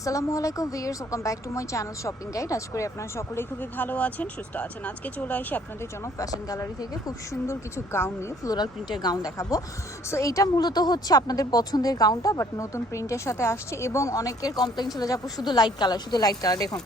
আসসালামু আলাইকুম viewers, welcome back to my channel shopping guide. আজ করে আপনারা সকলেই খুবই ভালো আছেন, সুস্থ আছেন। আজকে চলে আসি আপনাদের জন্য ফ্যাশন গ্যালারি থেকে খুব সুন্দর কিছু গাউন নিয়ে, ফ্লোরাল প্রিন্টের গাউন দেখাবো। সো এইটা মূলত হচ্ছে আপনাদের পছন্দের গাউনটা বাট নতুন প্রিন্টের সাথে আসছে এবং অনেকের কমপ্লেন চলে যাব শুধু লাইট কালার শুধু লাইট কালার দেখুন,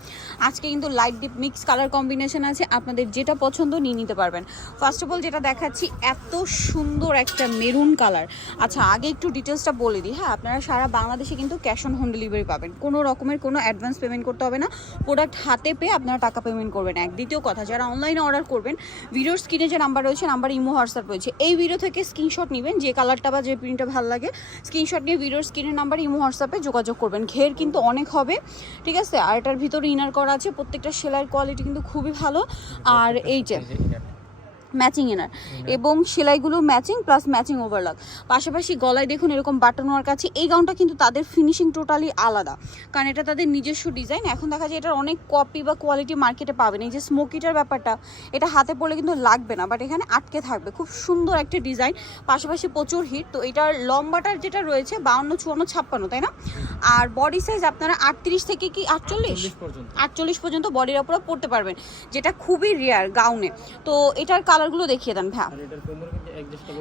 আজকে কিন্তু light deep mix colour combination আছে, আপনাদের যেটা পছন্দ নিয়ে নিতে পারবেন। ফার্স্ট অফ অল যেটা দেখাচ্ছি, এত সুন্দর একটা মেরুন কালার আচ্ছা আগে একটু ডিটেলসটা বলে দিই। হ্যাঁ আপনারা সারা বাংলাদেশে কিন্তু ক্যাশ অন হোম ডেলিভারি পাবেন। কোনো রকমের কোনো অ্যাডভান্স পেমেন্ট করতে হবে না। প্রোডাক্ট হাতে পেয়ে আপনারা টাকা পেমেন্ট করবেন এক। দ্বিতীয় কথা যারা অনলাইনে অর্ডার করবেন ভিডিওর স্ক্রিনে যে নাম্বার রয়েছে নাম্বার ইমো হোয়াটসঅ্যাপ রয়েছে এই ভিডিও থেকে স্ক্রিনশট নেবেন যে কালারটা বা যে প্রিন্টটা ভালো লাগে স্ক্রিনশট নিয়ে ভিডিওর স্ক্রিনের নাম্বার ইমো হোয়াটসঅ্যাপে যোগাযোগ করবেন। ঘের কিন্তু অনেক হবে ঠিক আছে? আর এটার ভিতরে ইনার করা আছে প্রত্যেকটা সেলাইয়ের কোয়ালিটি কিন্তু খুবই ভালো। আর এই যে ম্যাচিং এনার এবং সেলাইগুলো ম্যাচিং প্লাস ম্যাচিং ওভারলক পাশাপাশি গলায় দেখুন এরকম বাটন ওয়ার্ক আছে। এই গাউনটা কিন্তু তাদের ফিনিশিং টোটালি আলাদা। কারণ এটা তাদের নিজস্ব ডিজাইন এখন দেখা যায় এটার অনেক কপি বা কোয়ালিটি মার্কেটে পাবেন। এই যে স্মোকিটার ব্যাপারটা এটা হাতে পড়লে কিন্তু লাগবে না বাট এখানে আটকে থাকবে। খুব সুন্দর একটা ডিজাইন পাশাপাশি প্রচুর হিট তো এটার লম্বাটার যেটা রয়েছে বাউন্ন চুয়ান্ন ছাপ্পান্ন তাই না? আর বডি সাইজ আপনারা আটত্রিশ থেকে কি আটচল্লিশ? আটচল্লিশ পর্যন্ত। বডির ওপরে পড়তে পারবেন যেটা খুবই রেয়ার গাউনে তো এটার কালারগুলো দেখিয়ে দেন ভ্যা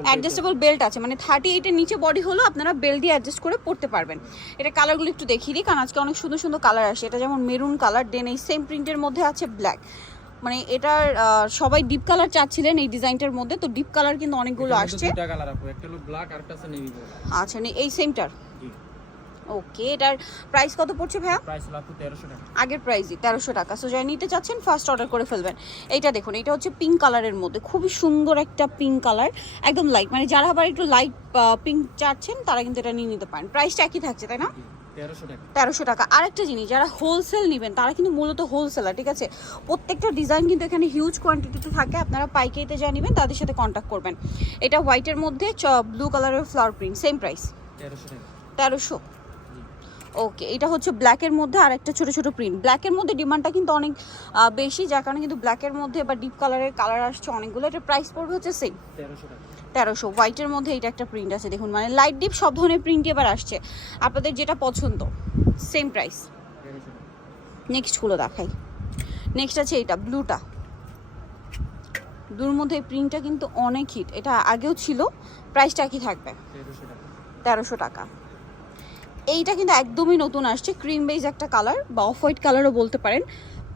অ্যাডজাস্টেবল বেল্ট আছে মানে থার্টি এইটের নিচে বডি হলো আপনারা বেল্ট দিয়ে অ্যাডজাস্ট করে পড়তে পারবেন। এটা কালারগুলো একটু দেখিয়ে দিই কারণ আজকে অনেক সুন্দর সুন্দর কালার আসে। এটা যেমন মেরুন কালার দেন এই সেম প্রিন্টের মধ্যে আছে ব্ল্যাক মানে এটার সবাই ডিপ কালার চাচ্ছিলেন এই ডিজাইনটার মধ্যে তো ডিপ কালার কিন্তু অনেকগুলো আসছে। আচ্ছা এই সেমটার ওকে এটার প্রাইস কত পড়ছে ভাইয়া? প্রাইস হলো 1300 টাকা। আগের প্রাইসই তেরোশো টাকা। সো যাই নিতে চাচ্ছেন ফার্স্ট অর্ডার করে ফেলবেন। এইটা দেখুন এটা হচ্ছে পিঙ্ক কালারের মধ্যে। খুবই সুন্দর একটা পিঙ্ক কালার একদম লাইট মানে যারা আবার একটু লাইট পিঙ্ক চাচ্ছেন তারা কিন্তু এটা নিয়ে নিতে পারেন। প্রাইসটা একই থাকছে তাই না? জি 1300 টাকা। তেরোশো টাকা। আরেকটা জিনিস যারা হোলসেল নেবেন তারা কিন্তু মূলত হোলসেলার ঠিক আছে? প্রত্যেকটা ডিজাইন কিন্তু এখানে হিউজ কোয়ান্টিটিতে থাকে। আপনারা পাইকারিতে যা নেবেন তাদের সাথে কন্ট্যাক্ট করবেন। এটা হোয়াইটের মধ্যে ব্লু কালারের ফ্লাওয়ার প্রিন্ট সেম প্রাইস 1300 টাকা। তেরোশো। জি ওকে এটা হচ্ছে ব্ল্যাকের মধ্যে আর একটা ছোটো ছোটো প্রিন্ট ব্ল্যাকের মধ্যে ডিমান্ডটা কিন্তু অনেক বেশি যার কারণে কিন্তু ব্ল্যাকের মধ্যে বা ডিপ কালারের কালার আসছে অনেকগুলো। এটা প্রাইস পড়বে হচ্ছে সেম তেরোশো হোয়াইটের মধ্যে এটা একটা প্রিন্ট আছে দেখুন মানে লাইট ডিপ সব ধরনের প্রিন্ট এবার আসছে। আপনাদের যেটা পছন্দ সেম প্রাইস নেক্সটগুলো দেখাই। নেক্সট আছে এইটা ব্লুটা ব্লুর মধ্যে এই প্রিন্টটা কিন্তু অনেক হিট এটা আগেও ছিল প্রাইসটা কি থাকবে। তেরোশো টাকা। এইটা কিন্তু একদমই নতুন আসছে ক্রিম বেজ একটা কালার বা অফ হোয়াইট কালারও বলতে পারেন।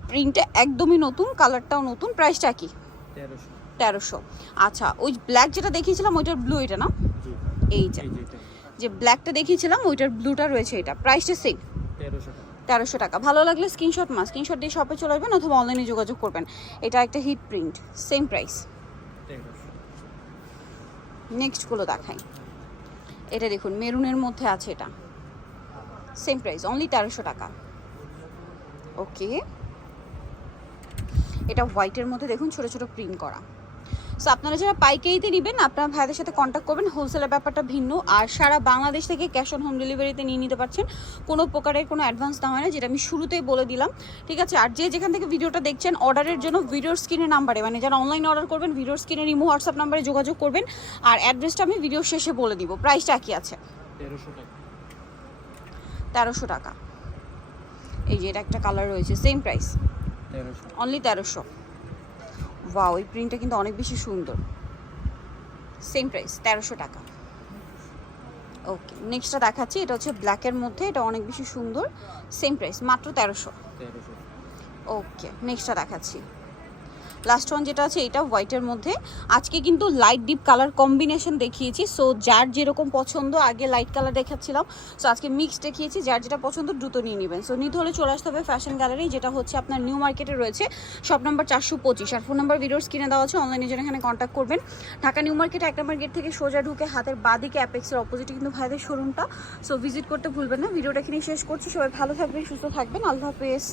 প্রিন্টটা একদমই নতুন কালারটাও নতুন প্রাইসটা কি 1300 তেরোশো। আচ্ছা ওই ব্ল্যাক যেটা দেখিয়েছিলাম ওইটার ব্লু এটা না? জি এই যে। ব্ল্যাকটা দেখিয়েছিলাম ওইটার ব্লুটা রয়েছে এটা। প্রাইসটা সেম 1300 তেরোশো টাকা। ভালো লাগলে স্ক্রিনশট মা স্ক্রিনশট দিয়ে শপে চলে আসবেন অথবা অনলাইনে যোগাযোগ করবেন। এটা একটা হিট প্রিন্ট সেম প্রাইস 1300 নেক্সটগুলো দেখাই। এটা দেখুন মেরুনের মধ্যে আছে এটা। সেম প্রাইস অনলি তেরোশো টাকা। ওকে এটা হোয়াইটের মধ্যে দেখুন, ছোট ছোট প্রিন্ট করা। সো আপনারা যারা পাইকারিতে নেবেন, আপনারা ভাইদের সাথে কন্ট্যাক্ট করবেন। হোলসেলের ব্যাপারটা ভিন্ন। আর সারা বাংলাদেশ থেকে ক্যাশ অন হোম ডেলিভারিতে নিয়ে নিতে পারছেন। কোনো প্রকারের কোনো অ্যাডভান্স না হয় না, যেটা আমি শুরুতেই বলে দিলাম। ঠিক আছে? আর যে যেখান থেকে ভিডিওটা দেখছেন অর্ডারের জন্য ভিডিওর স্ক্রিনের নাম্বারে মানে যারা অনলাইন অর্ডার করবেন ভিডিওর স্ক্রিনের ইমো হোয়াটসঅ্যাপ নাম্বারে যোগাযোগ করবেন। আর অ্যাড্রেসটা আমি ভিডিও শেষে বলে দিব। প্রাইসটা কি আছে। 1300 টাকা। তেরোশো টাকা। এই যে এটা একটা কালার রয়েছে সেম প্রাইস 1300 অনলি তেরোশো। ওয়াও এই প্রিন্টটা কিন্তু অনেক বেশি সুন্দর। সেম প্রাইস তেরোশো টাকা। ওকে নেক্সটটা দেখাচ্ছি এটা হচ্ছে ব্ল্যাকের মধ্যে এটা অনেক বেশি সুন্দর। সেম প্রাইস মাত্র তেরোশো। ওকে নেক্সটটা দেখাচ্ছি। লাস্ট ওয়ান যেটা আছে, এটা হোয়াইটের মধ্যে। আজকে কিন্তু লাইট ডিপ কালার কম্বিনেশন দেখিয়েছি। সো যার যেরকম পছন্দ, আগে লাইট কালার দেখাচ্ছিলাম। সো আজকে মিক্স দেখিয়েছি, যার যেটা পছন্দ দ্রুত নিয়ে নেবেন। সো নিতে হলে চলে আসতে হবে ফ্যাশন গ্যালারি যেটা হচ্ছে আপনার নিউ মার্কেটে রয়েছে। শপ নাম্বার চারশো পঁচিশ। আর ফোন নাম্বার ভিডিওর স্ক্রিনে দেওয়া আছে অনলাইনে যেন এখানে কন্ট্যাক্ট করবেন। ঢাকা নিউ মার্কেট এক নম্বর গেট থেকে সোজা ঢুকে হাতের বাদিকে অ্যাপেক্সের অপোজিটে কিন্তু ভাইদের শোরুমটা সো ভিজিট করতে ভুলবেন না। ভিডিওটা এখানে শেষ করছি। সবাই ভালো থাকবেন, সুস্থ থাকবেন। আল্লাহ হাফেজ।